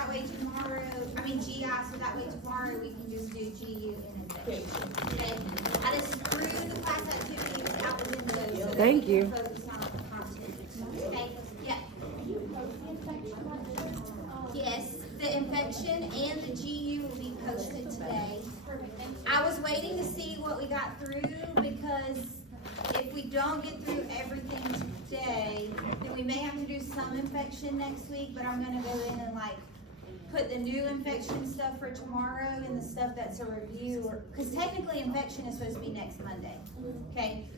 that way tomorrow, GI, so that way tomorrow we can just do GU and infection. Okay? I just threw the class activities out the window so that Thank we you. can focus on the content. Okay? Yeah. Yes, the infection and the GU will be posted today. I was waiting to see what we got through because if we don't get through everything today, then we may have to do some infection next week, but I'm gonna go in and put the new infection stuff for tomorrow and the stuff that's a review, because technically infection is supposed to be next Monday, okay?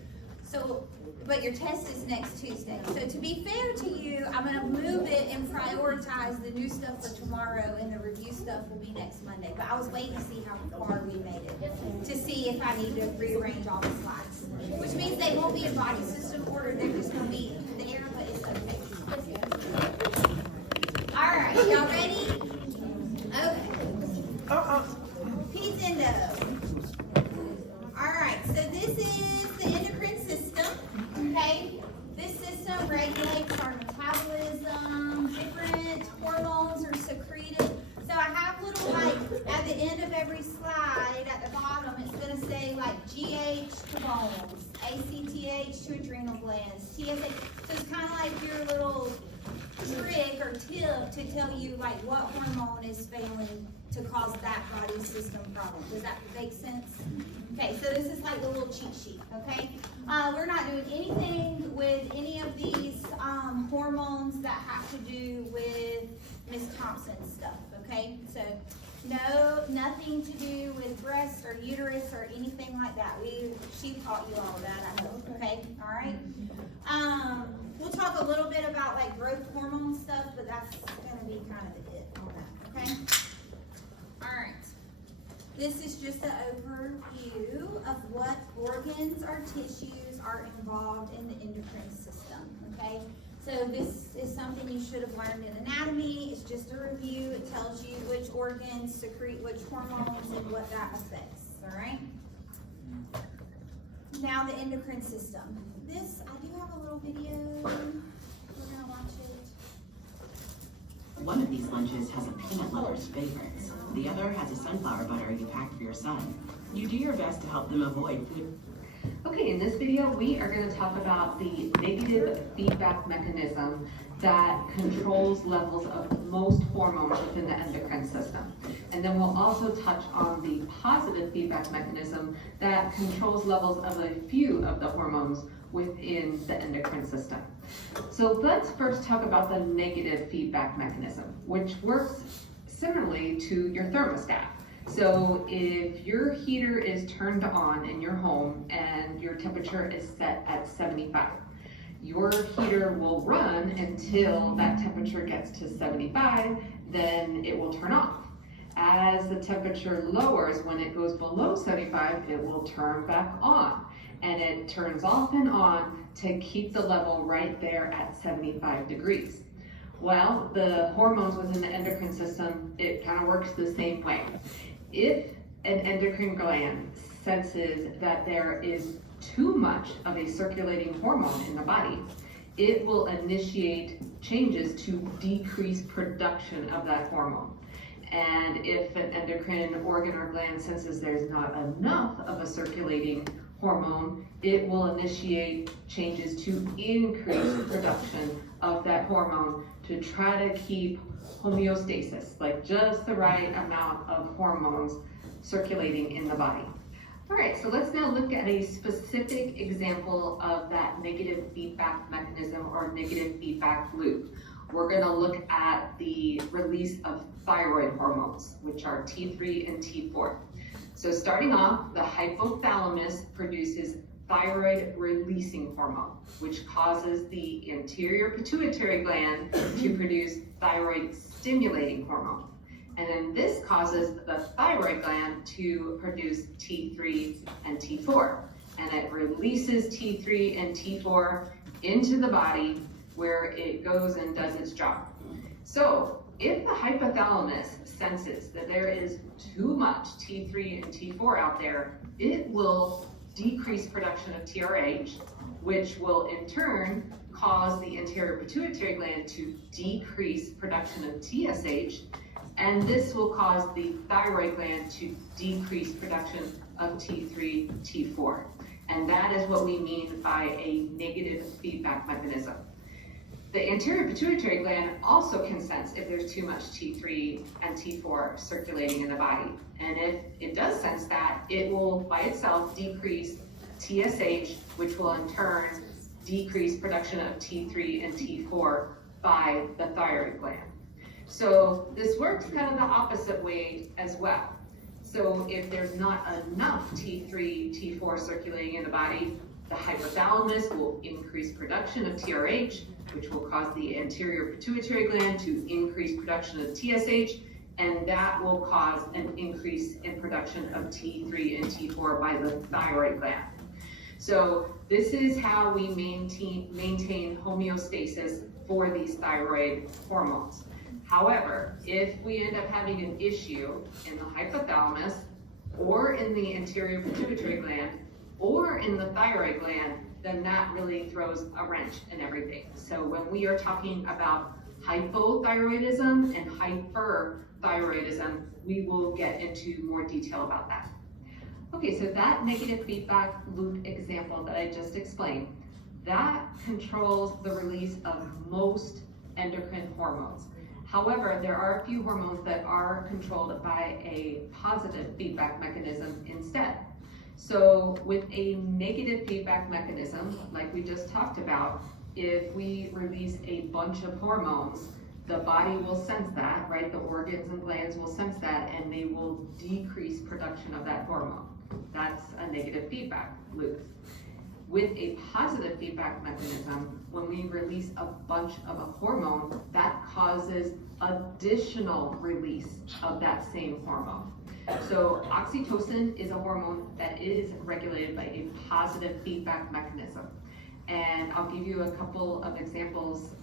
So, but your test is next Tuesday. So to be fair to you, I'm gonna move it and prioritize the new stuff for tomorrow, and the review stuff will be next Monday. But I was waiting to see how far we made it, to see if I need to rearrange all the slides. Which means they won't be in body system order, they're just gonna be there, but it's okay. All right, y'all ready? Okay. Pedis Endo. All right, so this is the endocrine system, okay? This system regulates our metabolism, different hormones are secreted. So I have little, at the end of every slide, at the bottom, it's gonna say GH to bones, ACTH to adrenal glands, TSH. So it's kind of like your little trick or tip to tell you what hormone is failing to cause that body system problem. Does that make sense? Okay, so this is the little cheat sheet, okay? We're not doing anything with any of these hormones that have to do with Miss Thompson's stuff, okay? So no, nothing to do with breast or uterus or anything like that. She taught you all of that, I hope, okay? All right? We'll talk a little bit about growth hormone stuff, but that's gonna be kind of it on that, okay? All right. This is just an overview of what organs or tissues are involved in the endocrine system, okay? So this is something you should have learned in anatomy. It's just a review. It tells you which organs secrete which hormones and what that affects, all right? Now the endocrine system. This, I do have a little video. We're gonna watch it. One of these lunches has a peanut lover's favorites. The other has a sunflower butter you packed for your son. You do your best to help them avoid food. Okay, in this video, we are going to talk about the negative feedback mechanism that controls levels of most hormones within the endocrine system. And then we'll also touch on the positive feedback mechanism that controls levels of a few of the hormones within the endocrine system. So let's first talk about the negative feedback mechanism, which works similarly to your thermostat. So if your heater is turned on in your home and your temperature is set at 75, your heater will run until that temperature gets to 75, then it will turn off. As the temperature lowers, when it goes below 75, it will turn back on. And it turns off and on to keep the level right there at 75 degrees. Well, the hormones within the endocrine system, it kind of works the same way. If an endocrine gland senses that there is too much of a circulating hormone in the body, it will initiate changes to decrease production of that hormone. And if an endocrine organ or gland senses there's not enough of a circulating hormone, it will initiate changes to increase production of that hormone to try to keep homeostasis, just the right amount of hormones circulating in the body. All right, so let's now look at a specific example of that negative feedback mechanism or negative feedback loop. We're gonna look at the release of thyroid hormones, which are T3 and T4. So starting off, the hypothalamus produces thyroid releasing hormone, which causes the anterior pituitary gland to produce thyroid stimulating hormone. And then this causes the thyroid gland to produce T3 and T4. And it releases T3 and T4 into the body where it goes and does its job. So if the hypothalamus senses that there is too much T3 and T4 out there, it will decrease production of TRH, which will in turn cause the anterior pituitary gland to decrease production of TSH, And this will cause the thyroid gland to decrease production of T3, T4. And that is what we mean by a negative feedback mechanism. The anterior pituitary gland also can sense if there's too much T3 and T4 circulating in the body. And if it does sense that, it will by itself decrease TSH, which will in turn decrease production of T3 and T4 by the thyroid gland. So this works kind of the opposite way as well. So if there's not enough T3, T4 circulating in the body, the hypothalamus will increase production of TRH, which will cause the anterior pituitary gland to increase production of TSH, and that will cause an increase in production of T3 and T4 by the thyroid gland. So this is how we maintain homeostasis for these thyroid hormones. However, if we end up having an issue in the hypothalamus, or in the anterior pituitary gland, or in the thyroid gland, then that really throws a wrench in everything. So when we are talking about hypothyroidism and hyperthyroidism, we will get into more detail about that. Okay, so that negative feedback loop example that I just explained, that controls the release of most endocrine hormones. However, there are a few hormones that are controlled by a positive feedback mechanism instead. So with a negative feedback mechanism, like we just talked about, if we release a bunch of hormones, the body will sense that, right? The organs and glands will sense that, and they will decrease production of that hormone. That's a negative feedback loop. With a positive feedback mechanism, when we release a bunch of a hormone, that causes additional release of that same hormone. So oxytocin is a hormone that is regulated by a positive feedback mechanism. And I'll give you a couple of examples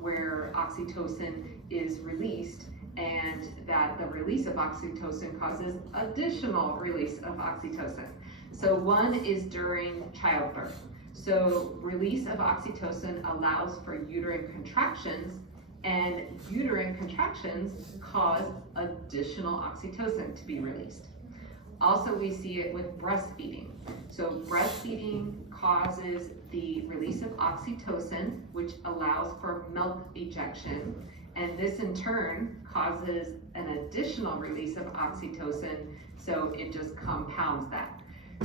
where oxytocin is released, and that the release of oxytocin causes additional release of oxytocin. So one is during childbirth. So release of oxytocin allows for uterine contractions, and uterine contractions cause additional oxytocin to be released. Also, we see it with breastfeeding. So breastfeeding causes the release of oxytocin, which allows for milk ejection, and this in turn causes an additional release of oxytocin, so it just compounds that.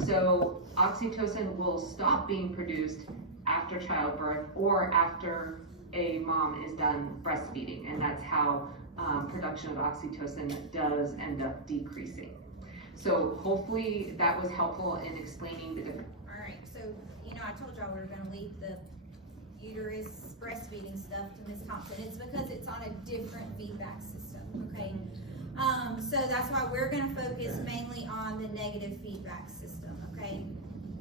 So oxytocin will stop being produced after childbirth or after a mom is done breastfeeding, and that's how production of oxytocin does end up decreasing. So hopefully that was helpful in explaining the difference. All right, so I told y'all we were going to leave the uterus breastfeeding stuff to Ms. Thompson. It's because it's on a different feedback system, okay? So that's why we're going to focus mainly on the negative feedback system, okay?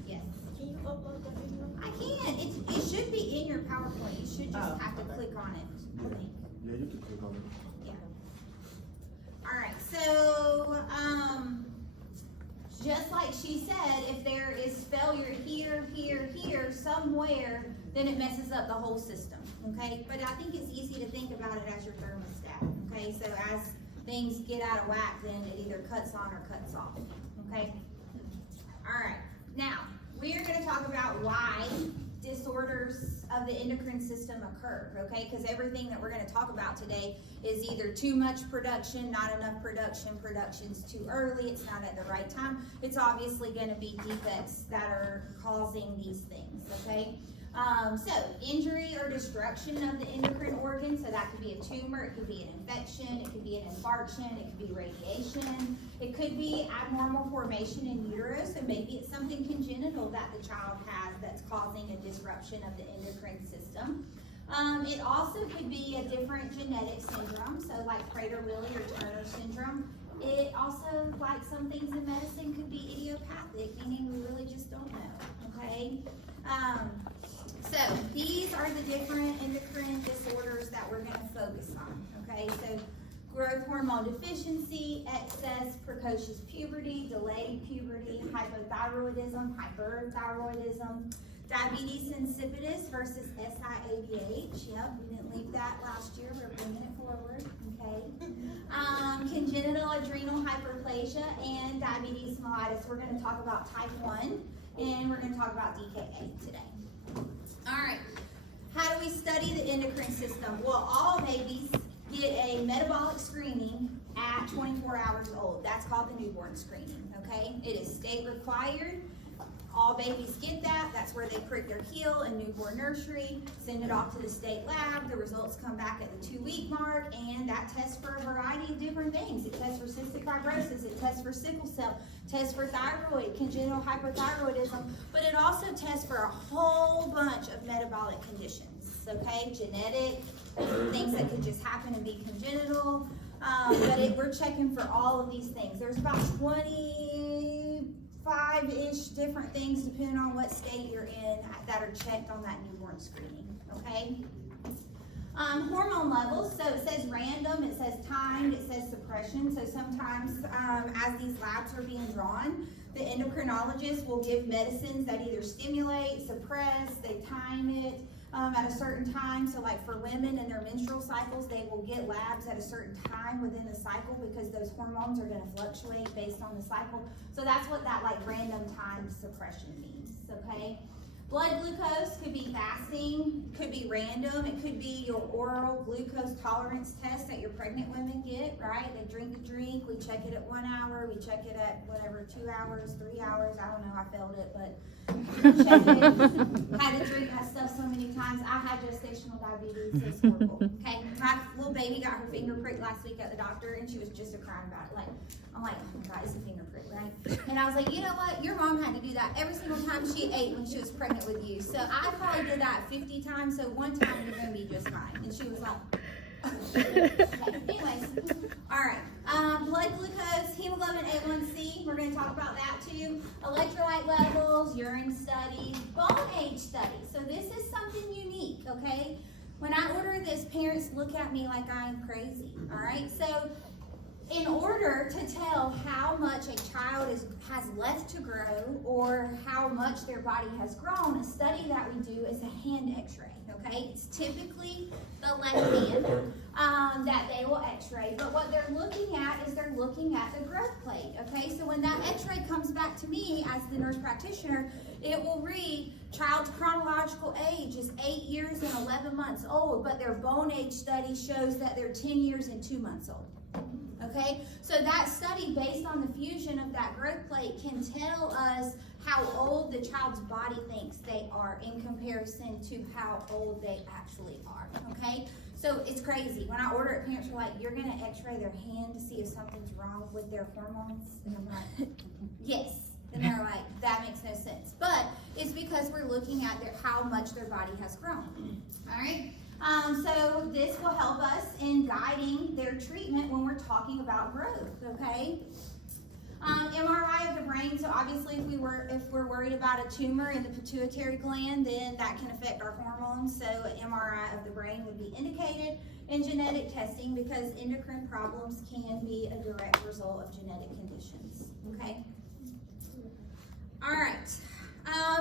Yes. Can you upload the video? I can. It should be in your PowerPoint. You should just have to click on it. I think. Yeah, you can click on it. Yeah. All right. So, just like she said, if there is failure here, somewhere, then it messes up the whole system. Okay. But I think it's easy to think about it as your thermostat. Okay. So as things get out of whack, then it either cuts on or cuts off. Okay. All right. Now, we are going to talk about why disorders of the endocrine system occur, okay? Because everything that we're going to talk about today is either too much production, not enough production, production's too early, it's not at the right time. It's obviously going to be defects that are causing these things, okay? So, injury or destruction of the endocrine organ, so that could be a tumor, it could be an infection, it could be an infarction, it could be radiation, it could be abnormal formation in utero, so maybe it's something congenital that the child has that's causing a disruption of the endocrine system. It also could be a different genetic syndrome, so like Prader-Willi or Turner syndrome. It also, like some things in medicine, could be idiopathic, meaning we really just don't know, okay? So these are the different endocrine disorders that we're going to focus on, okay? So growth hormone deficiency, excess, precocious puberty, delayed puberty, hypothyroidism, hyperthyroidism, diabetes insipidus, versus SIADH. Yep, we didn't leave that last year. We're bringing it forward. Okay. Congenital adrenal hyperplasia and diabetes mellitus. We're going to talk about type 1, and we're going to talk about DKA today. All right. How do we study the endocrine system? Well, all babies get a metabolic screening at 24 hours old. That's called the newborn screening, okay? It is state required. All babies get that. That's where they prick their heel in newborn nursery, send it off to the state lab. The results come back at the 2-week mark, and that tests for a variety of different things. It tests for cystic fibrosis, it tests for sickle cell, tests for thyroid, congenital hyperthyroidism, but it also tests for a whole bunch of metabolic conditions, okay? Genetic, things that could just happen and be congenital, but we're checking for all of these things. There's about 25-ish different things, depending on what state you're in, that are checked on that newborn screening, okay? Hormone levels, so it says random, it says timed, it says suppression. So sometimes as these labs are being drawn, the endocrinologist will give medicines that either stimulate, suppress, they time it at a certain time. So like for women in their menstrual cycles, they will get labs at a certain time within the cycle because those hormones are going to fluctuate based on the cycle. So that's what that like random time suppression means, okay? Blood glucose could be fasting, could be random, it could be your oral glucose tolerance test that your pregnant women get, right? They drink the drink, we check it at 1 hour, we check it at whatever, 2 hours, 3 hours, I don't know, I failed it, but check it. Had to drink that stuff so many times. I had gestational diabetes, it's horrible, okay? My little baby got her finger pricked last week at the doctor, and she was just crying about it. I'm like, oh my God, it's a finger prick, right? And I was like, you know what? Your mom had to do that every single time she ate when she was pregnant with you. So I probably did that 50 times, so one time you're going to be just fine. And she was like, okay. Anyways, all right. Blood glucose, hemoglobin A1C, we're going to talk about that too. Electrolyte levels, urine studies, bone age studies. So this is something unique, okay? When I order this, parents look at me like I'm crazy, all right? So in order to tell how much a child has left to grow or how much their body has grown, a study that we do is a hand x-ray, okay? It's typically the left hand that they will x-ray, but what they're looking at is they're looking at the growth plate, okay? So when that x-ray comes back to me as the nurse practitioner, it will read child's chronological age is 8 years and 11 months old, but their bone age study shows that they're 10 years and 2 months old. Okay, so that study based on the fusion of that growth plate can tell us how old the child's body thinks they are in comparison to how old they actually are, okay? So it's crazy. When I order it, parents are like, you're going to x-ray their hand to see if something's wrong with their hormones? And I'm like, yes. And they're like, that makes no sense. But it's because we're looking at how much their body has grown, all right? So this will help us in guiding their treatment when we're talking about growth, okay? MRI of the brain, so obviously if we're worried about a tumor in the pituitary gland, then that can affect our hormones, so an MRI of the brain would be indicated, and genetic testing because endocrine problems can be a direct result of genetic conditions, okay? All right,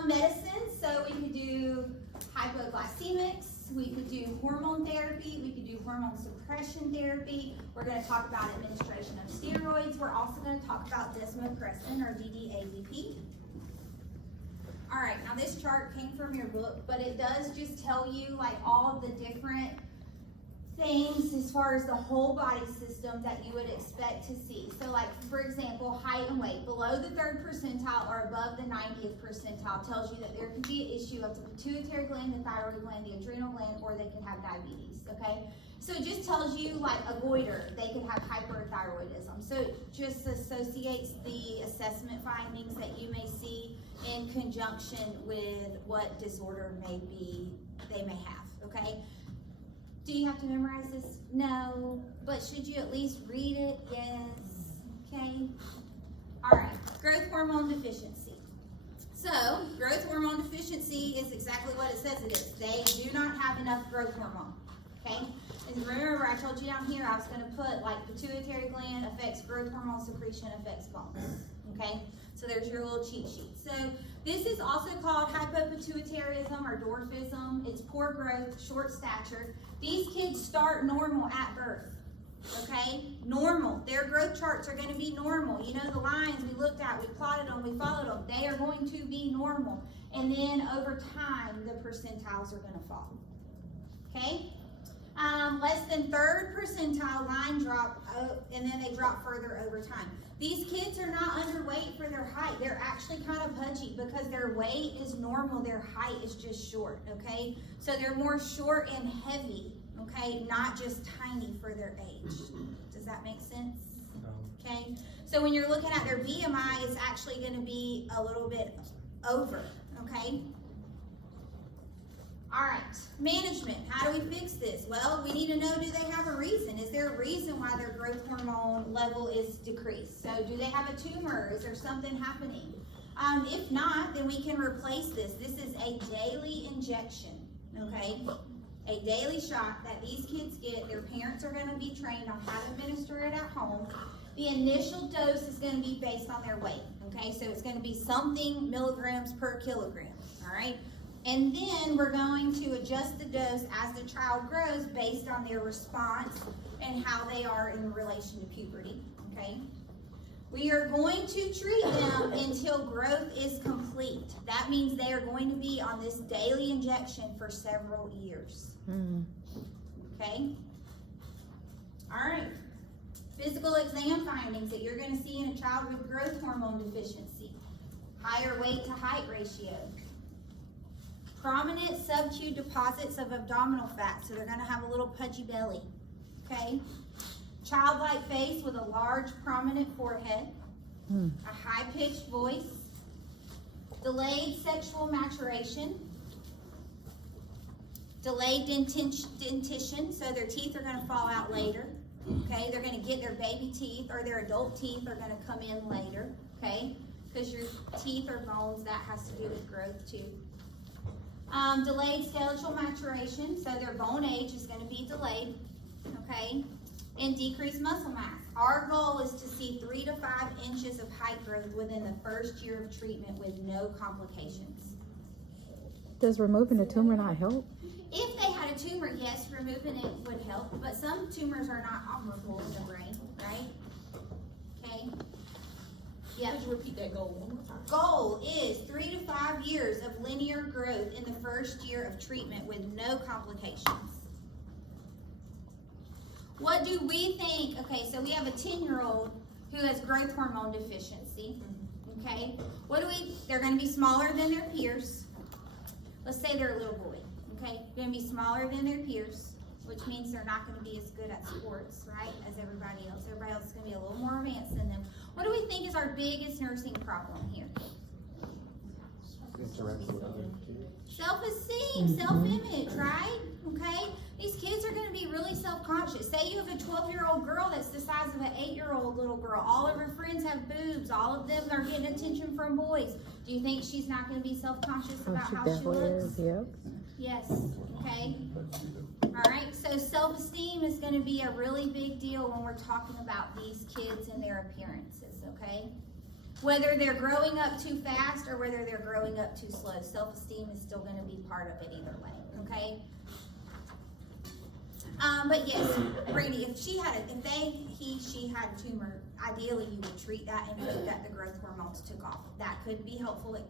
medicine, so we could do hypoglycemics, we could do hormone therapy, we could do hormone suppression therapy. We're going to talk about administration of steroids. We're also going to talk about desmopressin or DDAVP. All right, now this chart came from your book, but it does just tell you like all the different things as far as the whole body system that you would expect to see. So like, for example, height and weight. Below the 3rd percentile or above the 90th percentile tells you that there could be an issue of the pituitary gland, the thyroid gland, the adrenal gland, or they could have diabetes, okay? So it just tells you like a goiter, they could have hyperthyroidism. So it just associates the assessment findings that you may see in conjunction with what disorder they may have, okay? Do you have to memorize this? No. But should you at least read it? Yes. Okay. All right. Growth hormone deficiency. So, growth hormone deficiency is exactly what it says it is. They do not have enough growth hormone. Okay? And remember, I told you down here I was going to put like pituitary gland affects growth hormone secretion, affects bones. Okay? So there's your little cheat sheet. So This is also called hypopituitarism or dwarfism. It's poor growth, short stature. These kids start normal at birth, okay? Normal. Their growth charts are going to be normal. You know the lines we looked at, we plotted them, we followed them. They are going to be normal. And then over time, the percentiles are going to fall, okay? Less than third percentile line drop, and then they drop further over time. These kids are not underweight for their height. They're actually kind of pudgy because their weight is normal. Their height is just short, okay? So they're more short and heavy, okay? Not just tiny for their age. Does that make sense? Okay? So when you're looking at their BMI, it's actually going to be a little bit over, okay? All right, management. How do we fix this? Well, we need to know, do they have a reason? Is there a reason why their growth hormone level is decreased? So do they have a tumor? Is there something happening? If not, then we can replace this. This is a daily injection, okay? A daily shot that these kids get. Their parents are going to be trained on how to administer it at home. The initial dose is going to be based on their weight, okay? So it's going to be something milligrams per kilogram, all right? And then we're going to adjust the dose as the child grows based on their response and how they are in relation to puberty, okay? We are going to treat them until growth is complete. That means they are going to be on this daily injection for several years, okay? All right. Physical exam findings that you're going to see in a child with growth hormone deficiency. Higher weight to height ratio. Prominent sub-Q deposits of abdominal fat, so they're going to have a little pudgy belly, okay? Childlike face with a large prominent forehead, a high-pitched voice, delayed sexual maturation, delayed dentition, so their teeth are going to fall out later, okay? They're going to get their baby teeth or their adult teeth are going to come in later, okay? Because your teeth are bones, that has to do with growth too. Delayed skeletal maturation, so their bone age is going to be delayed, okay? And decreased muscle mass. Our goal is to see 3 to 5 inches of height growth within the first year of treatment with no complications. Does removing a tumor not help? If they had a tumor, yes, removing it would help, but some tumors are not operable in the brain, right? Okay? Yeah. Could you repeat that goal one more time? Goal is 3 to 5 years of linear growth in the first year of treatment with no complications. What do we think? Okay, so we have a 10-year-old who has growth hormone deficiency. Okay, they're going to be smaller than their peers. Let's say they're a little boy. Okay, going to be smaller than their peers, which means they're not going to be as good at sports, right, as everybody else. Everybody else is going to be a little more advanced than them. What do we think is our biggest nursing problem here? Self-esteem, self-image, right? Okay? These kids are going to be really self-conscious. Say you have a 12-year-old girl that's the size of an 8-year-old little girl. All of her friends have boobs. All of them are getting attention from boys. Do you think she's not going to be self-conscious about how she looks? Yep. Yes. Okay? All right, so self-esteem is going to be a really big deal when we're talking about these kids and their appearances, okay? Whether they're growing up too fast or whether they're growing up too slow, self-esteem is still going to be part of it either way, okay? But yes, Brady, if she had a tumor, ideally you would treat that and hope that the growth hormones took off. That could be helpful. It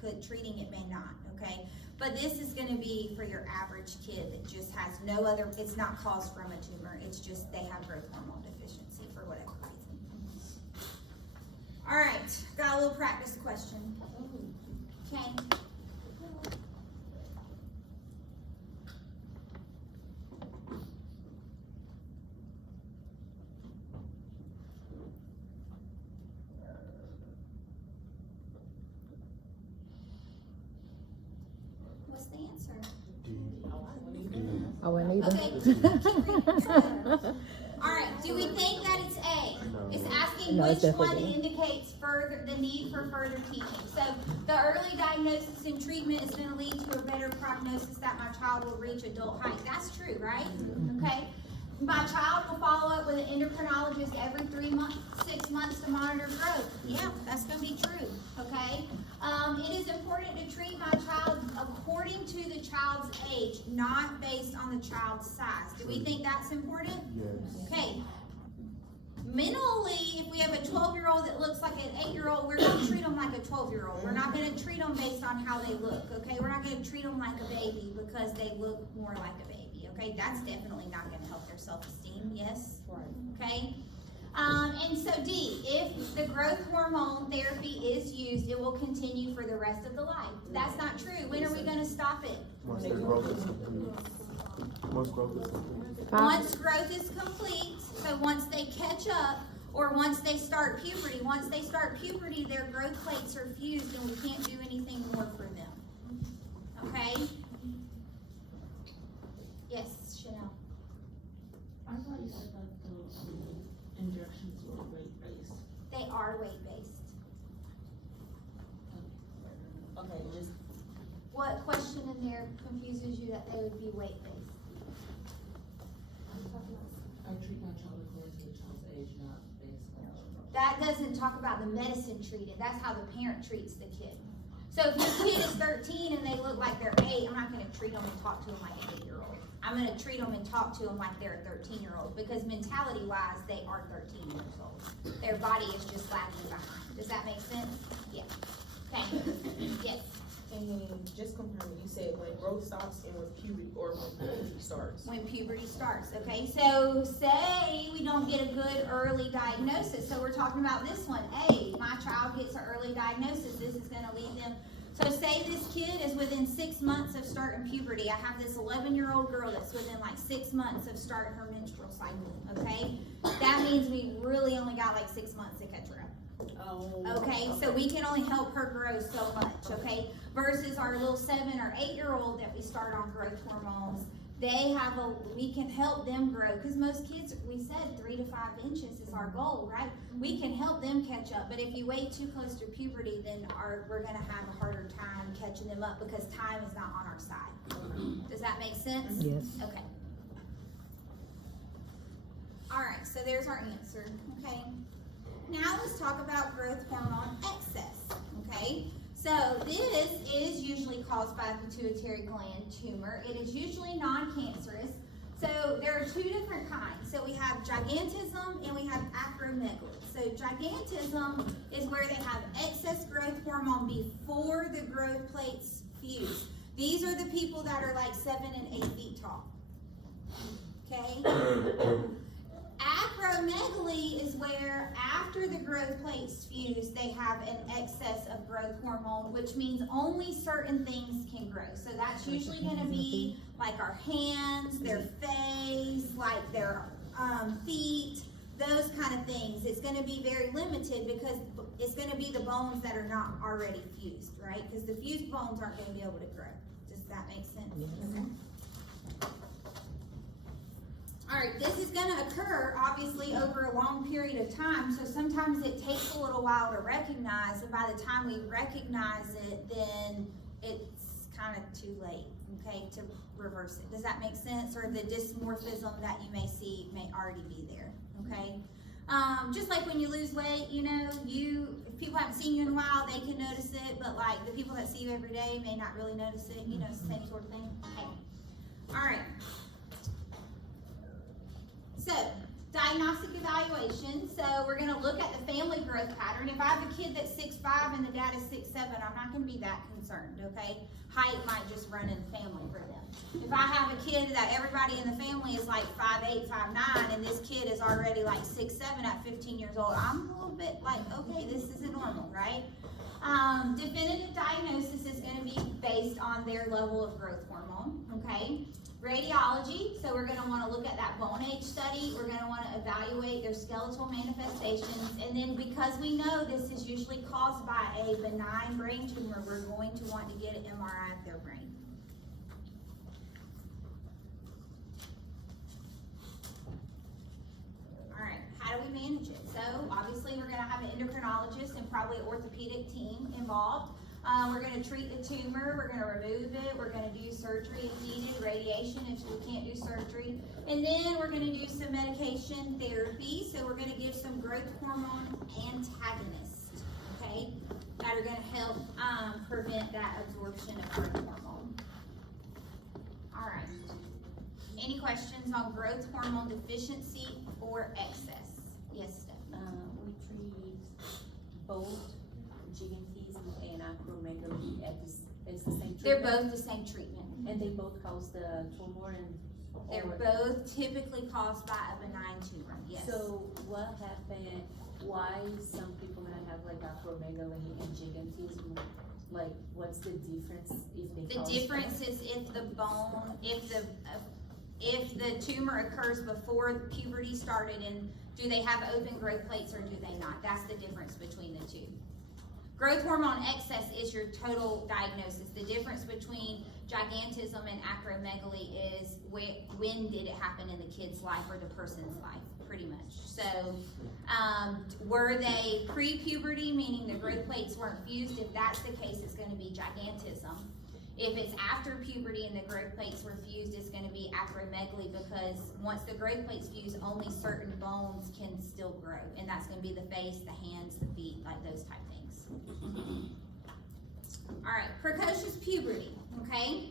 could, treating it may not, okay? But this is going to be for your average kid that just has no other, it's not caused from a tumor. It's just they have growth hormone deficiency for whatever reason. All right, got a little practice question. Okay. What's the answer? I wouldn't either. Okay. All right. Do we think that it's A? It's asking No, which it's one definitely A. indicates the need for further teaching. So the early diagnosis and treatment is going to lead to a better prognosis that my child will reach adult height. That's true, right? Okay. My child will follow up with an endocrinologist every 3 months, 6 months to monitor growth. Yeah, that's going to be true. Okay. It is important to treat my child according to the child's age, not based on the child's size. Do we think that's important? Yes. Okay. Mentally, if we have a 12-year-old that looks like an 8-year-old, we're going to treat them like a 12-year-old. We're not going to treat them based on how they look, okay? We're not going to treat them like a baby because they look more like a baby, okay? That's definitely not going to help their self-esteem, yes? Right. Okay? And so D, if the growth hormone therapy is used, it will continue for the rest of the life. That's not true. When are we going to stop it? Once their growth is complete. Once growth is complete. Once growth is complete, so once they catch up, or once they start puberty. Once they start puberty, their growth plates are fused and we can't do anything more for them. Okay? Yes, Chanel. I thought you said that those injections were weight-based. They are weight-based. Okay, just, What question in there confuses you that they would be weight-based? I treat my child according to the child's age, not based on. That doesn't talk about the medicine treated. That's how the parent treats the kid. So if your kid is 13 and they look like they're 8, I'm not going to treat them and talk to them like an 8-year-old. I'm going to treat them and talk to them like they're a 13-year-old because mentality-wise, they are 13 years old. Their body is just lagging behind. Does that make sense? Yeah. Okay. Yes. And just confirm, you said when growth stops and when puberty, or when puberty starts. When puberty starts, okay? So say we don't get a good early diagnosis. So we're talking about this one. A, my child gets an early diagnosis. This is going to lead them. So say this kid is within 6 months of starting puberty. I have this 11-year-old girl that's within like 6 months of starting her menstrual cycle, okay? That means we really only got like 6 months to catch her up. Oh. Okay, so we can only help her grow so much, okay? Versus our little 7 or 8-year-old that we start on growth hormones, we can help them grow, because most kids, we said 3 to 5 inches is our goal, right? We can help them catch up, but if you wait too close to puberty, then we're gonna have a harder time catching them up because time is not on our side. Does that make sense? Yes. Okay. All right, so there's our answer, okay? Now let's talk about growth hormone excess, okay? So this is usually caused by a pituitary gland tumor. It is usually non-cancerous. So there are 2 different kinds. So we have gigantism and we have acromegaly. So gigantism is where they have excess growth hormone before the growth plates fuse. These are the people that are like 7 and 8 feet tall, okay? Acromegaly is where after the growth plates fuse, they have an excess of growth hormone, which means only certain things can grow. So that's usually going to be like our hands, their face, like their feet, those kind of things. It's going to be very limited because it's going to be the bones that are not already fused, right? Because the fused bones aren't going to be able to grow. Does that make sense? Okay. All right, this is going to occur, obviously, over a long period of time, so sometimes it takes a little while to recognize, and by the time we recognize it, then it's kind of too late, okay, to reverse it. Does that make sense? Or the dysmorphism that you may see may already be there, okay? Just like when you lose weight, you know, if people haven't seen you in a while, they can notice it, but like the people that see you every day may not really notice it, you know, same sort of thing. Okay. All right. So, diagnostic evaluation. So, we're going to look at the family growth pattern. If I have a kid that's 6'5" and the dad is 6'7", I'm not going to be that concerned, okay? Height might just run in the family for them. If I have a kid that everybody in the family is like 5'8", 5'9", and this kid is already like 6'7" at 15 years old, I'm a little bit like, okay, this isn't normal, right? Definitive diagnosis is going to be based on their level of growth hormone, okay? Radiology, so we're going to want to look at that bone age study. We're going to want to evaluate their skeletal manifestations. And then because we know this is usually caused by a benign brain tumor, we're going to want to get an MRI of their brain. All right, how do we manage it? So obviously we're going to have an endocrinologist and probably an orthopedic team involved. We're going to treat the tumor, we're going to remove it, we're going to do surgery if needed, radiation if we can't do surgery, and then we're going to do some medication therapy, so we're going to give some growth hormone antagonists, okay? that are gonna help, prevent that absorption of growth hormone. All right. Any questions on growth hormone deficiency or excess? Yes, Steph? We treat both gigantism and acromegaly as the same treatment. They're both the same treatment. And they both cause the tumor and. They're both typically caused by a benign tumor, yes. So what happened, why some people gonna have like acromegaly and gigantism? Like, what's the difference if they The cause difference is if the bone, if the tumor occurs before puberty started, and do they have open growth plates or do they not? That's the difference between the two. Growth hormone excess is your total diagnosis. The difference between gigantism and acromegaly is when did it happen in the kid's life or the person's life, pretty much. So, were they pre-puberty, meaning the growth plates weren't fused? If that's the case, it's going to be gigantism. If it's after puberty and the growth plates were fused, it's going to be acromegaly, because once the growth plates fuse, only certain bones can still grow, and that's going to be the face, the hands, the feet, like those type things. All right, precocious puberty, okay?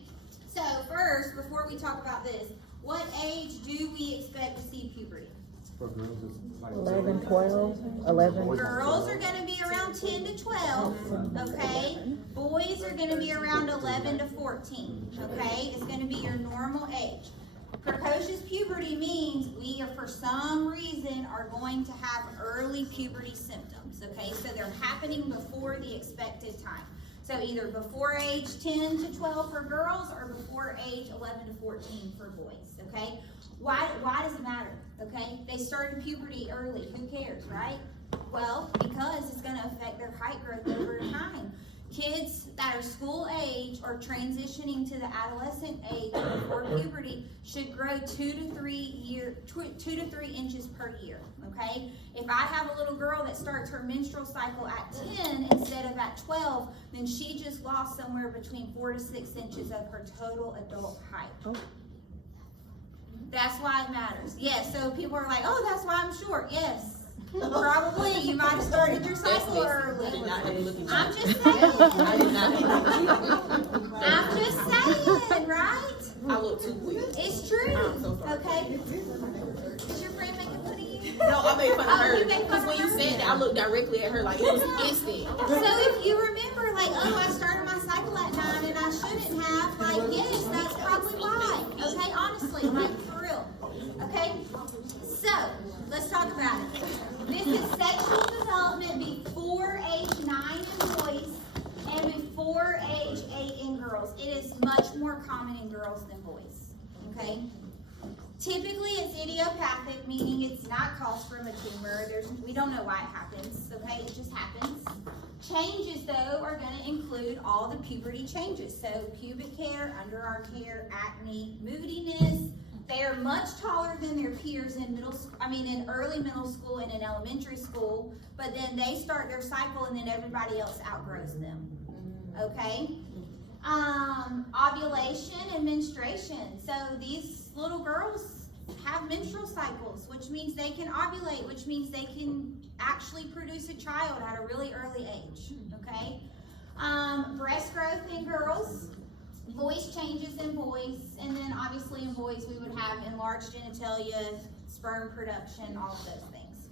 So first, before we talk about this, what age do we expect to see puberty? For girls, it's like 11, 12, 11. Girls are gonna be around 10 to 12, okay? Boys are gonna be around 11 to 14, okay? It's gonna be your normal age. Precocious puberty means we are, for some reason, are going to have early puberty symptoms, okay? So they're happening before the expected time. So either before age 10 to 12 for girls or before age 11 to 14 for boys, okay? Why does it matter, okay? They started puberty early, who cares, right? Well, because it's gonna affect their height growth over time. Kids that are school age or transitioning to the adolescent age before puberty should grow 2 to 3 inches per year, okay? If I have a little girl that starts her menstrual cycle at 10 instead of at 12, then she just lost somewhere between 4 to 6 inches of her total adult height. That's why it matters. Yes, so people are like, oh, that's why I'm short. Yes. Probably, you might have started your cycle early. I'm just saying. I'm just saying, right? I look too quick. It's true. I'm so sorry. Okay. Is your friend making fun of you? No, I made fun of Oh, her. you made fun Because of when you her? said that, I looked directly at her like it was instant. So if you remember, like, oh, I started my cycle at 9 and I shouldn't have, like, yes, that's probably why. Okay, honestly, like, for real. Okay? So, let's talk about it. This is sexual development before age 9 in boys and before age 8 in girls. It is much more common in girls than boys. Okay? Typically, it's idiopathic, meaning it's not caused from a tumor. We don't know why it happens, okay? It just happens. Changes, though, are going to include all the puberty changes. So, pubic hair, underarm hair, acne, moodiness. They are much taller than their peers in in early middle school and in elementary school, but then they start their cycle and then everybody else outgrows them, okay? Ovulation and menstruation. So these little girls have menstrual cycles, which means they can ovulate, which means they can actually produce a child at a really early age, okay? Breast growth in girls. Voice changes in boys, and then obviously in boys we would have enlarged genitalia, sperm production, all of those things.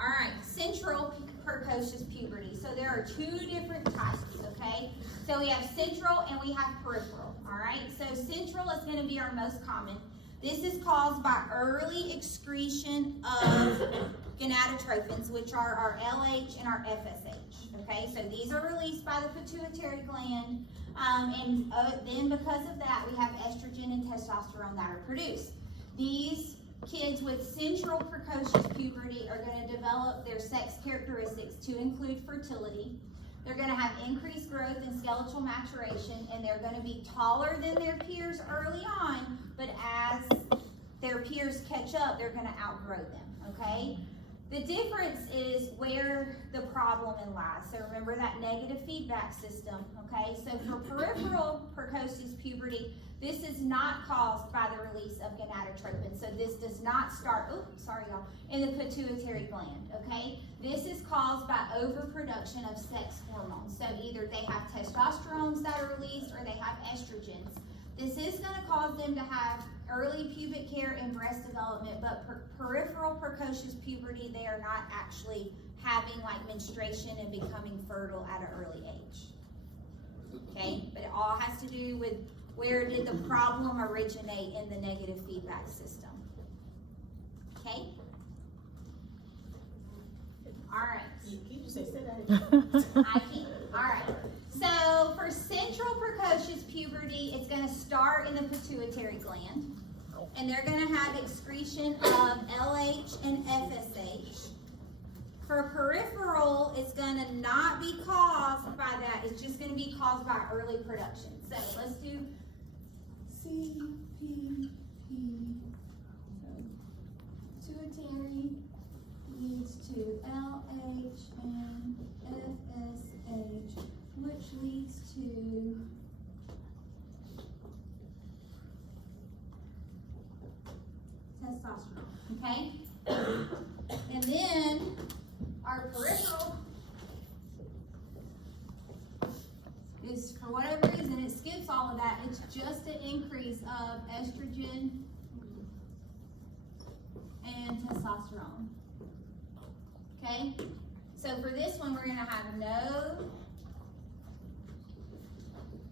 All right, central precocious puberty. So there are 2 different types, okay? So we have central and we have peripheral, all right? So central is going to be our most common. This is caused by early excretion of gonadotropins, which are our LH and our FSH, okay? So these are released by the pituitary gland. Then because of that, we have estrogen and testosterone that are produced. These kids with central precocious puberty are going to develop their sex characteristics to include fertility. They're going to have increased growth and skeletal maturation, and they're going to be taller than their peers early on, but as their peers catch up, they're going to outgrow them, okay? The difference is where the problem lies. So remember that negative feedback system, okay? So for peripheral precocious puberty, this is not caused by the release of gonadotropin. So this does not start, in the pituitary gland, okay? This is caused by overproduction of sex hormones. So either they have testosterones that are released or they have estrogens. This is going to cause them to have early pubic hair and breast development, but peripheral precocious puberty, they are not actually having like menstruation and becoming fertile at an early age. Okay, but it all has to do with where did the problem originate in the negative feedback system. Okay? All right. You just say that again. I can. All right. So for central precocious puberty, it's going to start in the pituitary gland, and they're going to have excretion of LH and FSH. For peripheral, it's going to not be caused by that. It's just going to be caused by early production. So let's do CPP. Pituitary leads to LH and FSH, which leads to testosterone, okay? And then our peripheral is, for whatever reason, it skips all of that. It's just an increase of estrogen and testosterone. Okay? So for this one, we're going to have no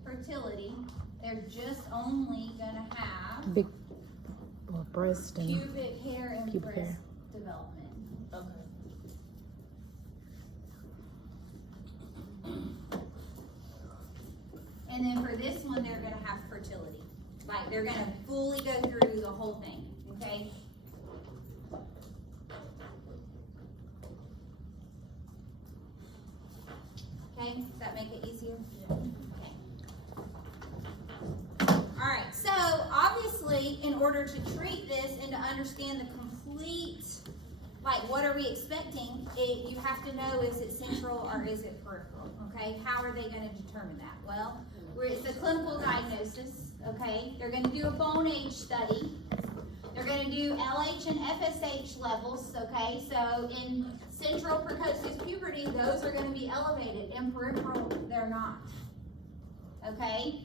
fertility. They're just only going to have Big breast and pubic hair and pubic breast hair. development. And then for this one, they're going to have fertility. Like, they're going to fully go through the whole thing, okay? Okay, does that make it easier? Yeah. Okay. All right, so obviously, in order to treat this and to understand the complete, like, what are we expecting, you have to know, is it central or is it peripheral, okay? How are they going to determine that? Well, it's a clinical diagnosis, okay? They're going to do a bone age study. They're going to do LH and FSH levels, okay? So in central precocious puberty, those are going to be elevated. In peripheral, they're not, okay?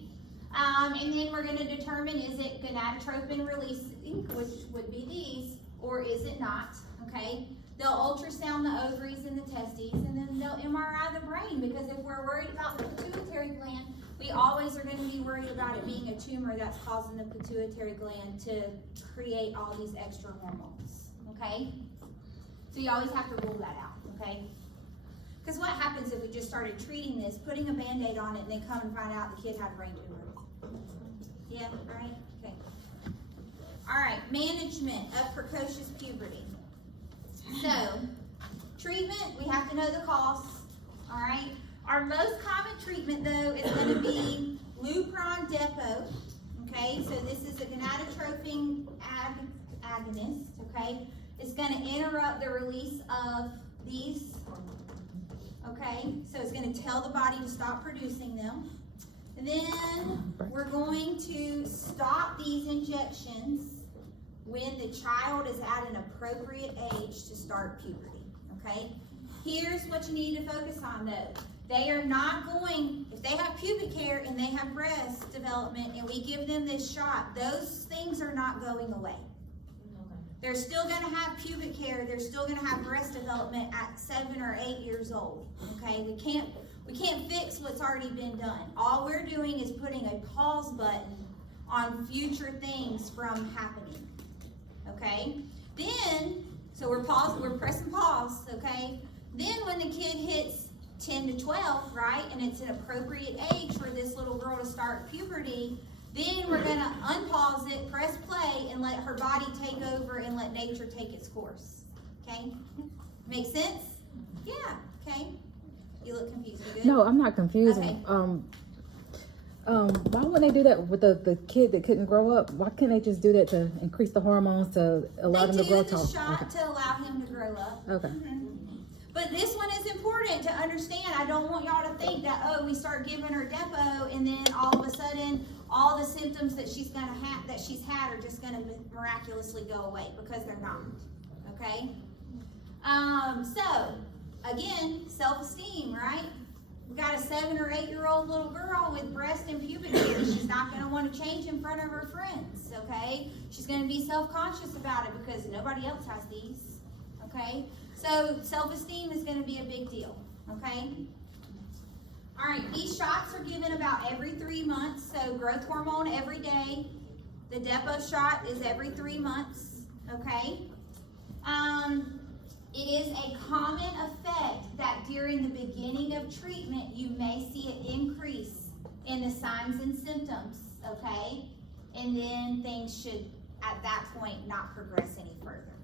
And then we're going to determine, is it gonadotropin releasing, which would be these, or is it not, okay? They'll ultrasound the ovaries and the testes, and then they'll MRI the brain, because if we're worried about the pituitary gland, we always are going to be worried about it being a tumor that's causing the pituitary gland to create all these extra hormones, okay? So you always have to rule that out, okay? Because what happens if we just started treating this, putting a Band-Aid on it, and then come and find out the kid had a brain tumor? Yeah, right? Okay. All right, management of precocious puberty. So, treatment, we have to know the costs, all right? Our most common treatment, though, is going to be Lupron Depot, okay? So this is a gonadotropin agonist, okay? It's going to interrupt the release of these, okay? So it's going to tell the body to stop producing them. And then we're going to stop these injections when the child is at an appropriate age to start puberty, okay? Here's what you need to focus on, though. They are not going, if they have pubic hair and they have breast development and we give them this shot, those things are not going away. They're still going to have pubic hair, they're still going to have breast development at 7 or 8 years old, okay? We can't fix what's already been done. All we're doing is putting a pause button on future things from happening, okay? Then, so we're pressing pause, okay? Then when the kid hits 10 to 12, right, and it's an appropriate age for this little girl to start puberty, then we're going to unpause it, press play, and let her body take over and let nature take its course, okay? Make sense? Yeah, okay. You look confused. You good? No, I'm not confused. Okay. Why wouldn't they do that with the kid that couldn't grow up? Why can't they just do that to increase the hormones to allow them to grow They do tall? the shot to allow him to grow up. Okay. But this one is important to understand. I don't want y'all to think that, oh, we start giving her Depo and then all of a sudden all the symptoms that she's had are just gonna miraculously go away, because they're not. Okay? So again, self-esteem, right? We got a 7 or 8 year old little girl with breast and pubic hair. She's not going to want to change in front of her friends, okay? She's going to be self-conscious about it because nobody else has these, okay? So self-esteem is going to be a big deal, okay? All right, these shots are given about every 3 months. So growth hormone every day. The Depo shot is every 3 months, okay? It is a common effect that during the beginning of treatment, you may see an increase in the signs and symptoms, okay? And then things should, at that point, not progress any further,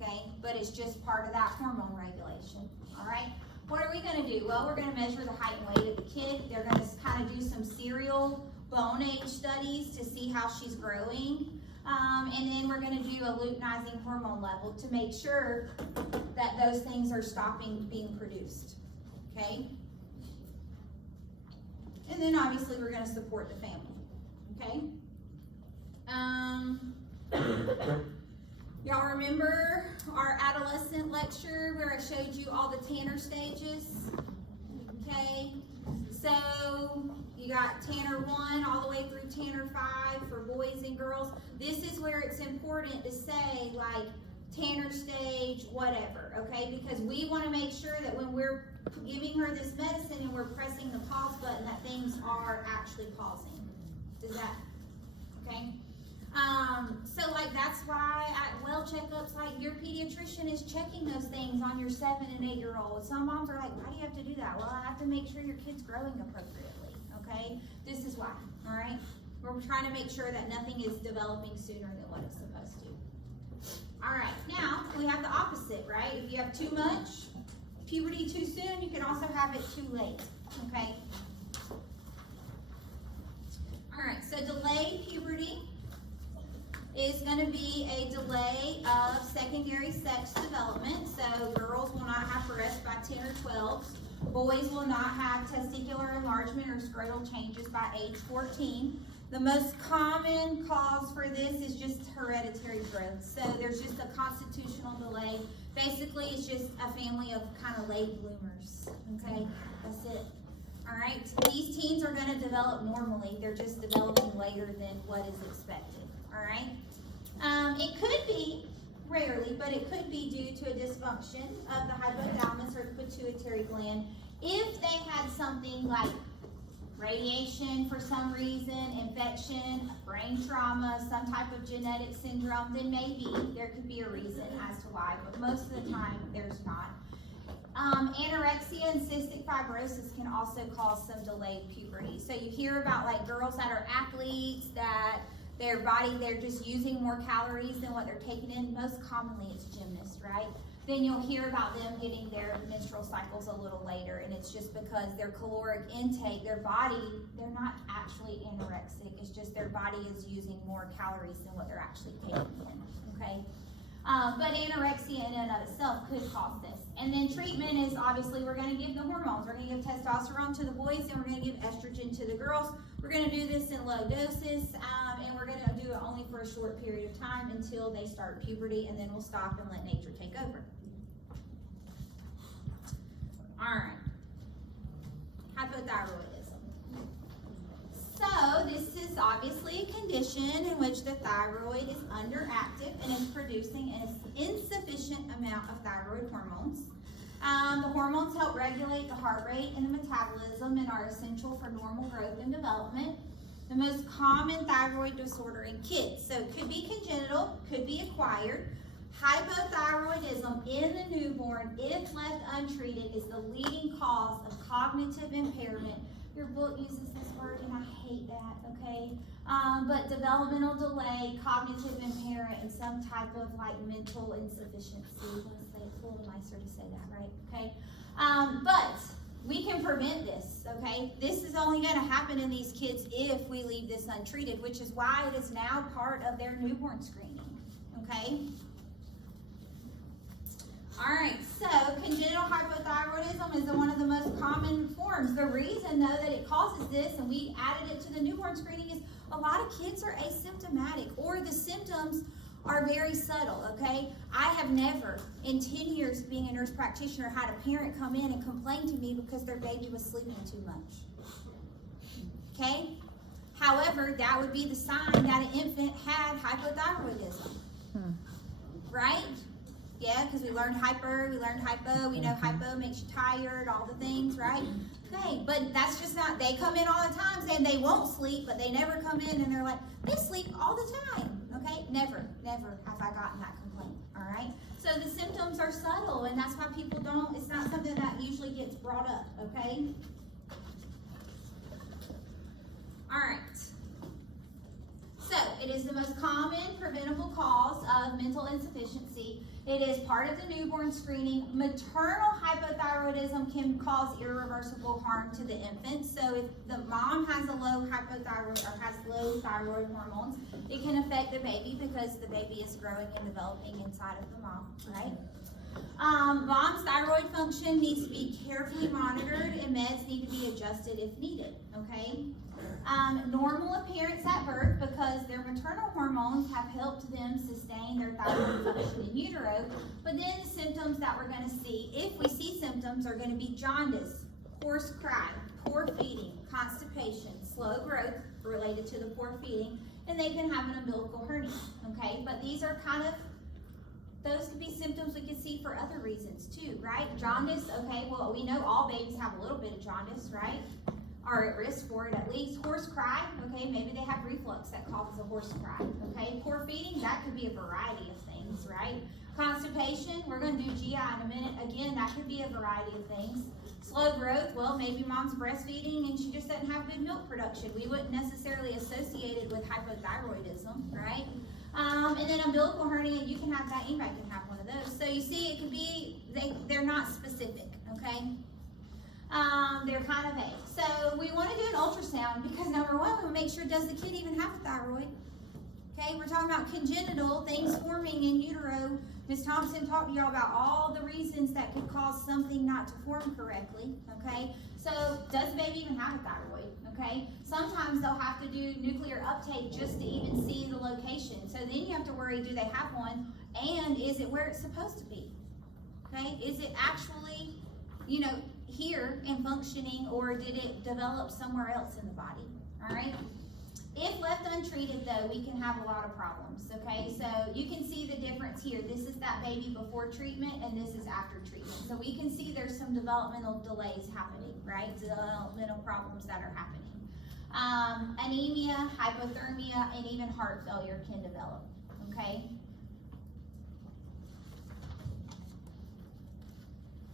okay? But it's just part of that hormone regulation, all right? What are we gonna do? Well, we're gonna measure the height and weight of the kid. They're gonna kind of do some serial bone age studies to see how she's growing. And then we're going to do a luteinizing hormone level to make sure that those things are stopping being produced, okay? And then obviously we're going to support the family, okay? Y'all remember our adolescent lecture where I showed you all the Tanner stages, okay? So you got Tanner 1 all the way through Tanner 5 for boys and girls. This is where it's important to say, like, Tanner stage, whatever, okay? Because we want to make sure that when we're giving her this medicine and we're pressing the pause button, that things are actually pausing. Does that, okay? So, like, that's why at well checkups, like, your pediatrician is checking those things on your 7 and 8 year olds. Some moms are like, why do you have to do that? Well, I have to make sure your kid's growing appropriately, okay? This is why, all right? We're trying to make sure that nothing is developing sooner than what it's supposed to. All right, now we have the opposite, right? If you have too much puberty too soon, you can also have it too late, okay? All right, so delayed puberty is going to be a delay of secondary sex development. So girls will not have breasts by 10 or 12. Boys will not have testicular enlargement or scrotal changes by age 14. The most common cause for this is just hereditary growth. So there's just a constitutional delay. Basically, it's just a family of kind of late bloomers. Okay, that's it. All right, these teens are going to develop normally. They're just developing later than what is expected. All right. It could be, rarely, but it could be due to a dysfunction of the hypothalamus or the pituitary gland. If they had something like radiation for some reason, infection, brain trauma, some type of genetic syndrome, then maybe there could be a reason as to why, but most of the time there's not. Anorexia and cystic fibrosis can also cause some delayed puberty. So you hear about like girls that are athletes that their body, they're just using more calories than what they're taking in. Most commonly it's gymnasts, right? Then you'll hear about them getting their menstrual cycles a little later, and it's just because their caloric intake, their body, they're not actually anorexic. It's just their body is using more calories than what they're actually taking in, okay? But anorexia in and of itself could cause this. And then treatment is obviously we're going to give the hormones. We're going to give testosterone to the boys, and we're going to give estrogen to the girls. We're going to do this in low doses, and we're going to do it only for a short period of time until they start puberty, and then we'll stop and let nature take over. All right, hypothyroidism. So this is obviously a condition in which the thyroid is underactive and is producing an insufficient amount of thyroid hormones. The hormones help regulate the heart rate and the metabolism and are essential for normal growth and development. The most common thyroid disorder in kids, so it could be congenital, could be acquired. Hypothyroidism in the newborn, if left untreated, is the leading cause of cognitive impairment. Your book uses this word, and I hate that, okay? But developmental delay, cognitive impairment, and some type of like mental insufficiency. Let's say it's a little nicer to say that, right? Okay? But we can prevent this, okay? This is only gonna happen in these kids if we leave this untreated, which is why it is now part of their newborn screening, okay? All right, so congenital hypothyroidism is one of the most common forms. The reason, though, that it causes this, and we added it to the newborn screening, is a lot of kids are asymptomatic, or the symptoms are very subtle, okay? I have never, in 10 years of being a nurse practitioner, had a parent come in and complain to me because their baby was sleeping too much, okay? However, that would be the sign that an infant had hypothyroidism, right? Yeah, because we learned hyper, we learned hypo, we know hypo makes you tired, all the things, right? Okay, but that's just not, they come in all the time saying they won't sleep, but they never come in and they're like, they sleep all the time, okay? Never have I gotten that complaint, all right? So the symptoms are subtle, and that's why people don't, it's not something that usually gets brought up, okay? All right. So, it is the most common preventable cause of mental insufficiency. It is part of the newborn screening. Maternal hypothyroidism can cause irreversible harm to the infant. So, if the mom has a low hypothyroid or has low thyroid hormones, it can affect the baby because the baby is growing and developing inside of the mom, right? Mom's thyroid function needs to be carefully monitored, and meds need to be adjusted if needed, okay? Normal appearance at birth because their maternal hormones have helped them sustain their thyroid function in utero. But then the symptoms that we're going to see, if we see symptoms, are going to be jaundice, hoarse cry, poor feeding, constipation, slow growth related to the poor feeding, and they can have an umbilical hernia, okay? But these are kind of, those could be symptoms we could see for other reasons too, right? Jaundice, okay, well, we know all babies have a little bit of jaundice, right? Are at risk for it at least. Hoarse cry, okay, maybe they have reflux that causes a hoarse cry, okay? Poor feeding, that could be a variety of things, right? Constipation, we're going to do GI in a minute. Again, that could be a variety of things. Slow growth, well, maybe mom's breastfeeding and she just doesn't have good milk production. We wouldn't necessarily associate it with hypothyroidism, right? And then umbilical hernia, you can have that, anybody can have one of those. So you see, it could be, they're not specific, okay? They're kind of vague. So we want to do an ultrasound because number one, we'll make sure, does the kid even have a thyroid? Okay, we're talking about congenital things forming in utero. Ms. Thompson talked to y'all about all the reasons that could cause something not to form correctly, okay? So does the baby even have a thyroid, okay? Sometimes they'll have to do nuclear uptake just to even see the location. So then you have to worry, do they have one? And is it where it's supposed to be? Okay, is it actually, you know, here and functioning, or did it develop somewhere else in the body? All right. If left untreated, though, we can have a lot of problems. Okay, so you can see the difference here. This is that baby before treatment, and this is after treatment. So we can see there's some developmental delays happening, right? Developmental problems that are happening. Anemia, hypothermia, and even heart failure can develop. Okay.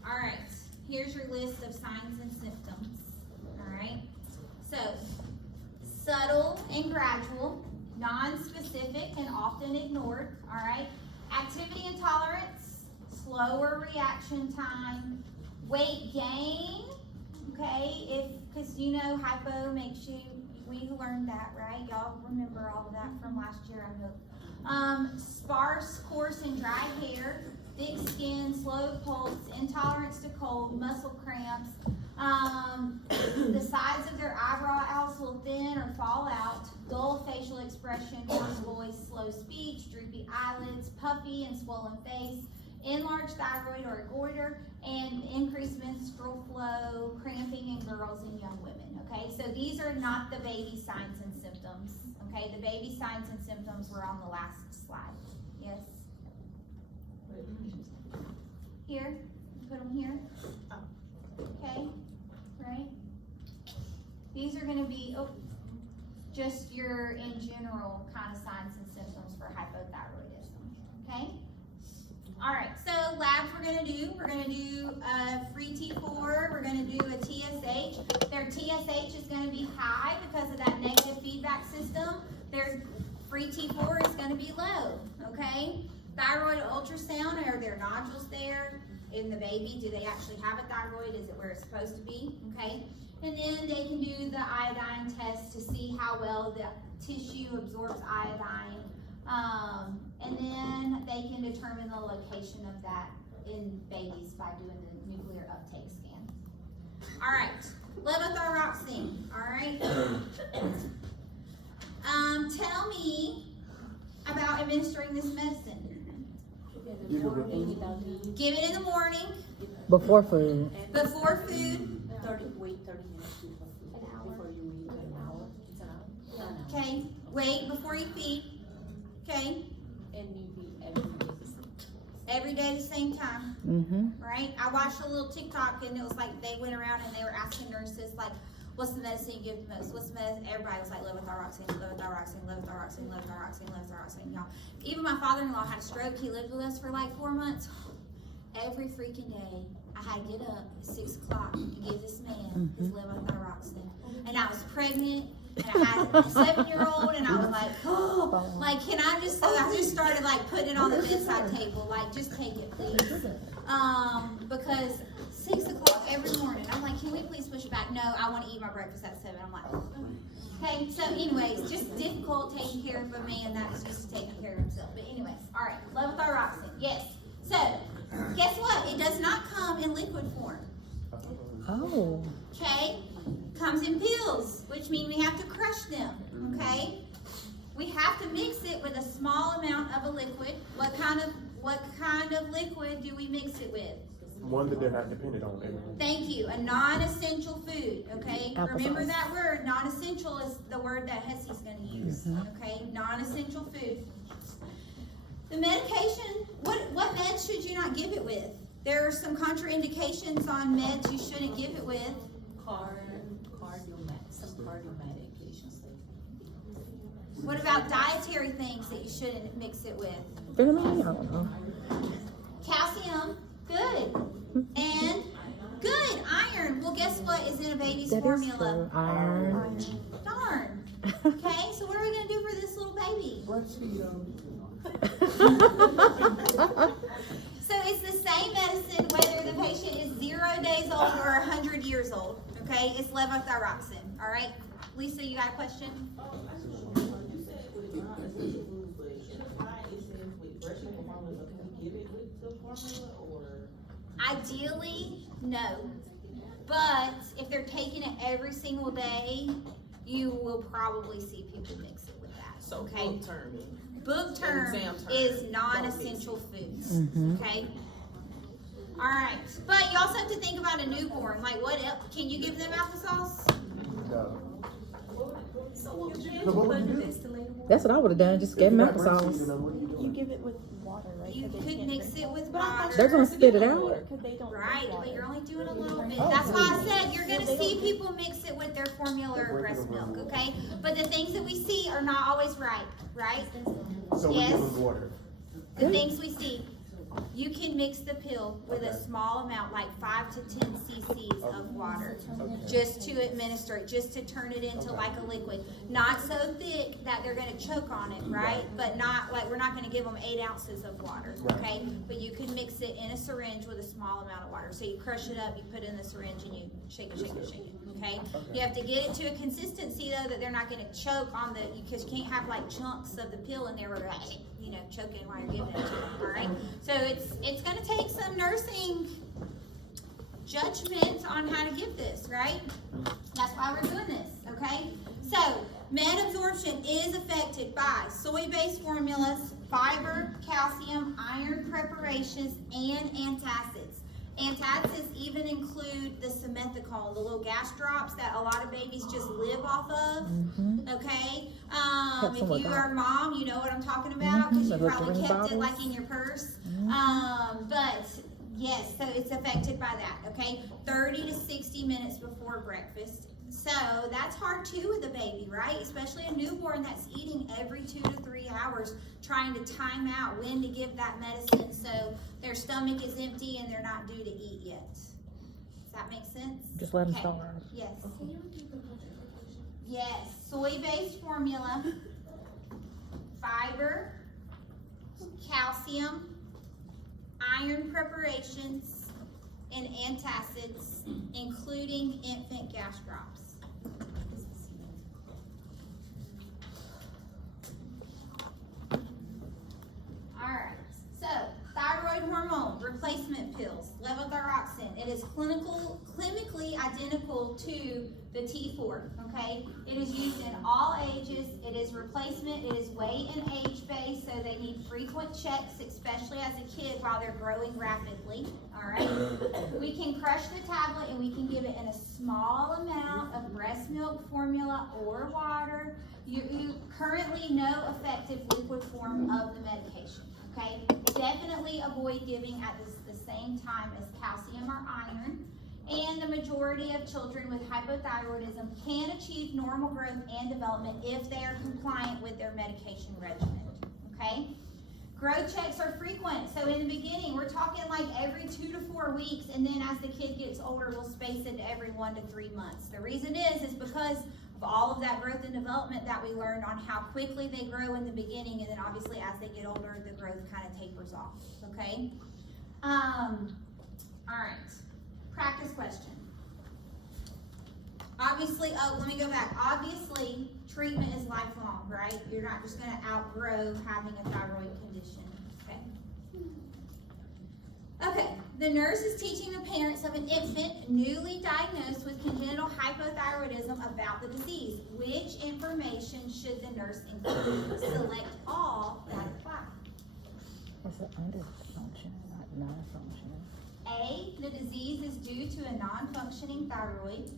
All right. Here's your list of signs and symptoms, all right? So, subtle and gradual, non-specific and often ignored, all right? Activity intolerance, slower reaction time, weight gain, okay? Because you know hypo makes you, we learned that, right? Y'all remember all of that from last year, I hope. Sparse, coarse, and dry hair, thick skin, slow pulse, intolerance to cold, muscle cramps. The sides of their eyebrows will thin or fall out, dull facial expression, hoarse voice, slow speech, droopy eyelids, puffy and swollen face, enlarged thyroid or goiter, and increased menstrual flow, cramping in girls and young women, okay? So these are not the baby signs and symptoms, okay? The baby signs and symptoms were on the last slide. Yes? Here, put them here. Okay, right? These are going to be just your in general kind of signs and symptoms for hypothyroidism. Okay. All right. So labs we're going to do a free T4. We're going to do a TSH. Their TSH is going to be high because of that negative feedback system. Their free T4 is going to be low. Okay. Thyroid ultrasound, are there nodules there? in the baby. Do they actually have a thyroid? Is it where it's supposed to be? Okay. And then they can do the iodine test to see how well the tissue absorbs iodine. And then they can determine the location of that in babies by doing the nuclear uptake scan. All right, levothyroxine. All right. Tell me about administering this medicine. Give it with food. Give it in the morning, Before food. before food. 30 minutes before food. Before you eat, an hour. It's an hour. An hour. Okay, wait before you feed. Okay, And you eat every day. every day at the same time. Mm-hmm. Right? I watched a little TikTok and it was like they went around and they were asking nurses like, what's the medicine you give the most? What's the medicine? Everybody was like levothyroxine, levothyroxine, levothyroxine, levothyroxine, levothyroxine, y'all. Even my father-in-law had a stroke. He lived with us for like 4 months. Every freaking day, I had to get up at 6 o'clock and give this man his levothyroxine. And I was pregnant. And I had a 7-year-old, and I was like, oh, like, can I just? So I just started like putting it on the bedside table, like, just take it, please. Because 6 o'clock every morning, I'm like, can we please push it back? No, I want to eat my breakfast at 7. I'm like, okay. So, anyways, just difficult taking care of a man that's used to taking care of himself. But anyways, all right, levothyroxine, yes. So, guess what? It does not come in liquid form. Oh. Okay, comes in pills, which means we have to crush them, okay? We have to mix it with a small amount of a liquid. What kind of liquid do we mix it with? One that they're not dependent on. Thank you, a non-essential food, okay? Applesauce. Remember that word, non-essential is the word that Hessie's gonna use, okay? Non-essential food. The medication, what meds should you not give it with? There are some contraindications on meds you shouldn't give it with. Some cardio medications. What about dietary things that you shouldn't mix it with? Vitamin? I don't know. Calcium, good. And good, iron. Well, guess what is in a baby's That is formula? true. Iron. Darn. Okay, so what are we going to do for this little baby? So it's the same medicine whether the patient is 0 days old or 100 years old. Okay, it's levothyroxine. All right, Lisa, you got a question? You said with non-essential foods, but in the slide it says with brushing the formula, so can we give it with the formula or? Ideally, no. But if they're taking it every single day, you will probably see people mix it with that. So Okay. book terming. Book term Exam term. is non-essential foods. Mhm. Okay. All right, but you also have to think about a newborn. Like, what else? Can you give them applesauce? No. So what would you do? That's what I would have done. Just gave them If you're not applesauce. breastfeeding them, what are you doing? You give it with water, right? You 'Cause they could can't mix drink. it with But I thought water. They're gonna spit it out. Because they don't Right, drink but water. you're only doing a little bit. That's why I said you're gonna see people mix it with their formula or breast milk, okay? But the things that we see are not always right, right? So we Yes. give them water. The things we see. You can mix the pill with a small amount, like 5 to 10 cc's of water, just to administer it, just to turn it into like a liquid. Not so thick that they're gonna choke on it, right? But not like, we're not gonna give them 8 ounces of water, okay? But you can mix it in a syringe with a small amount of water. So you crush it up, you put it in the syringe, and you shake it, shake it, shake it, okay? You have to get it to a consistency though that they're not gonna choke on because you can't have like chunks of the pill in there where they're like, you know, choking while you're giving it to them, all right? So it's going to take some nursing judgment on how to give this, right? That's why we're doing this, okay? So med absorption is affected by soy-based formulas, fiber, calcium, iron preparations, and antacids. Antacids even include the simethicone, the little gas drops that a lot of babies just live off of. Okay, Helps them if with you that. are a mom, you know what I'm talking about because you The probably little kept it bottles. like in your purse. But yes, so it's affected by that. Okay, 30 to 60 minutes before breakfast. So that's hard too with a baby, right? Especially a newborn that's eating every 2 to 3 hours, trying to time out when to give that medicine so their stomach is empty and they're not due to eat yet. Does that make sense? Just let them Okay. starve. Yes. Can you repeat the contraindication? Yes. Soy-based formula, fiber, calcium, iron preparations, and antacids, including infant gas drops. Alright, so thyroid hormone replacement pills, levothyroxine. It is clinically identical to the T4, okay? It is used in all ages. It is replacement. It is weight and age based, so they need frequent checks, especially as a kid while they're growing rapidly, all right? We can crush the tablet and we can give it in a small amount of breast milk formula or water. You currently no effective liquid form of the medication, okay? Definitely avoid giving at the same time as calcium or iron. And the majority of children with hypothyroidism can achieve normal growth and development if they are compliant with their medication regimen, okay? Growth checks are frequent. So in the beginning, we're talking like every 2 to 4 weeks, and then as the kid gets older, we'll space it every 1 to 3 months. The reason is because of all of that growth and development that we learned on how quickly they grow in the beginning, and then obviously as they get older, the growth kind of tapers off, okay? All right. Practice question. Obviously, oh, let me go back. Obviously, treatment is lifelong, right? You're not just going to outgrow having a thyroid condition, okay? Okay, the nurse is teaching the parents of an infant newly diagnosed with congenital hypothyroidism about the disease. Which information should the nurse include? Select all that apply. It's an underfunction, not non-functioning. A, the disease is due to a non-functioning thyroid.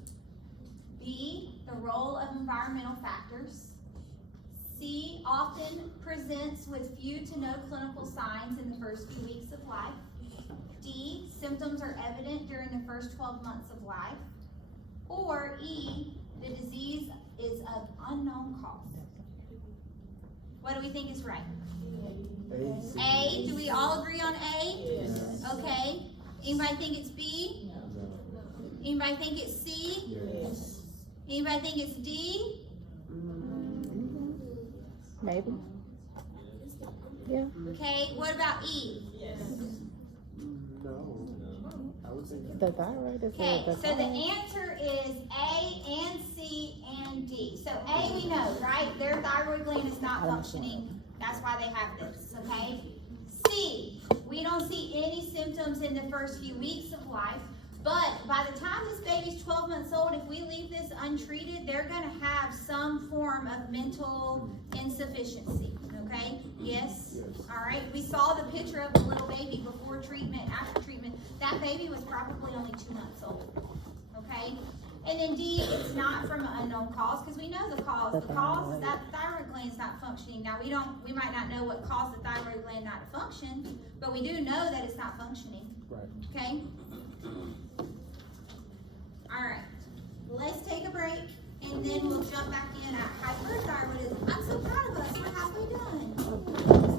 B, the role of environmental factors. C, often presents with few to no clinical signs in the first few weeks of life. D, symptoms are evident during the first 12 months of life. Or E, the disease is of unknown cause. What do we think is right? A, do we all agree on A? Yes. Okay. Anybody think it's B? Anybody think it's C? Yes. Anybody think it's D? Maybe. Yeah. Okay, what about E? Yes. No. I would say The thyroid is Okay, the so the thyroid. answer is A and C and D. So A we know, right? Their thyroid gland is not functioning. That's why they have this, okay? C, we don't see any symptoms in the first few weeks of life, but by the time this baby's 12 months old, if we leave this untreated, they're gonna have some form of mental insufficiency, okay? Yes? All right, we saw the picture of the little baby before treatment, after treatment. That baby was probably only 2 months old, okay? And then D, it's not from an unknown cause, because we know the cause. The cause is that the thyroid gland is not functioning. Now, we might not know what caused the thyroid gland not to function, but we do know that it's not functioning. right. Okay? All right. Let's take a break, and then we'll jump back in at hyperthyroidism. I'm so proud of us. We're halfway done.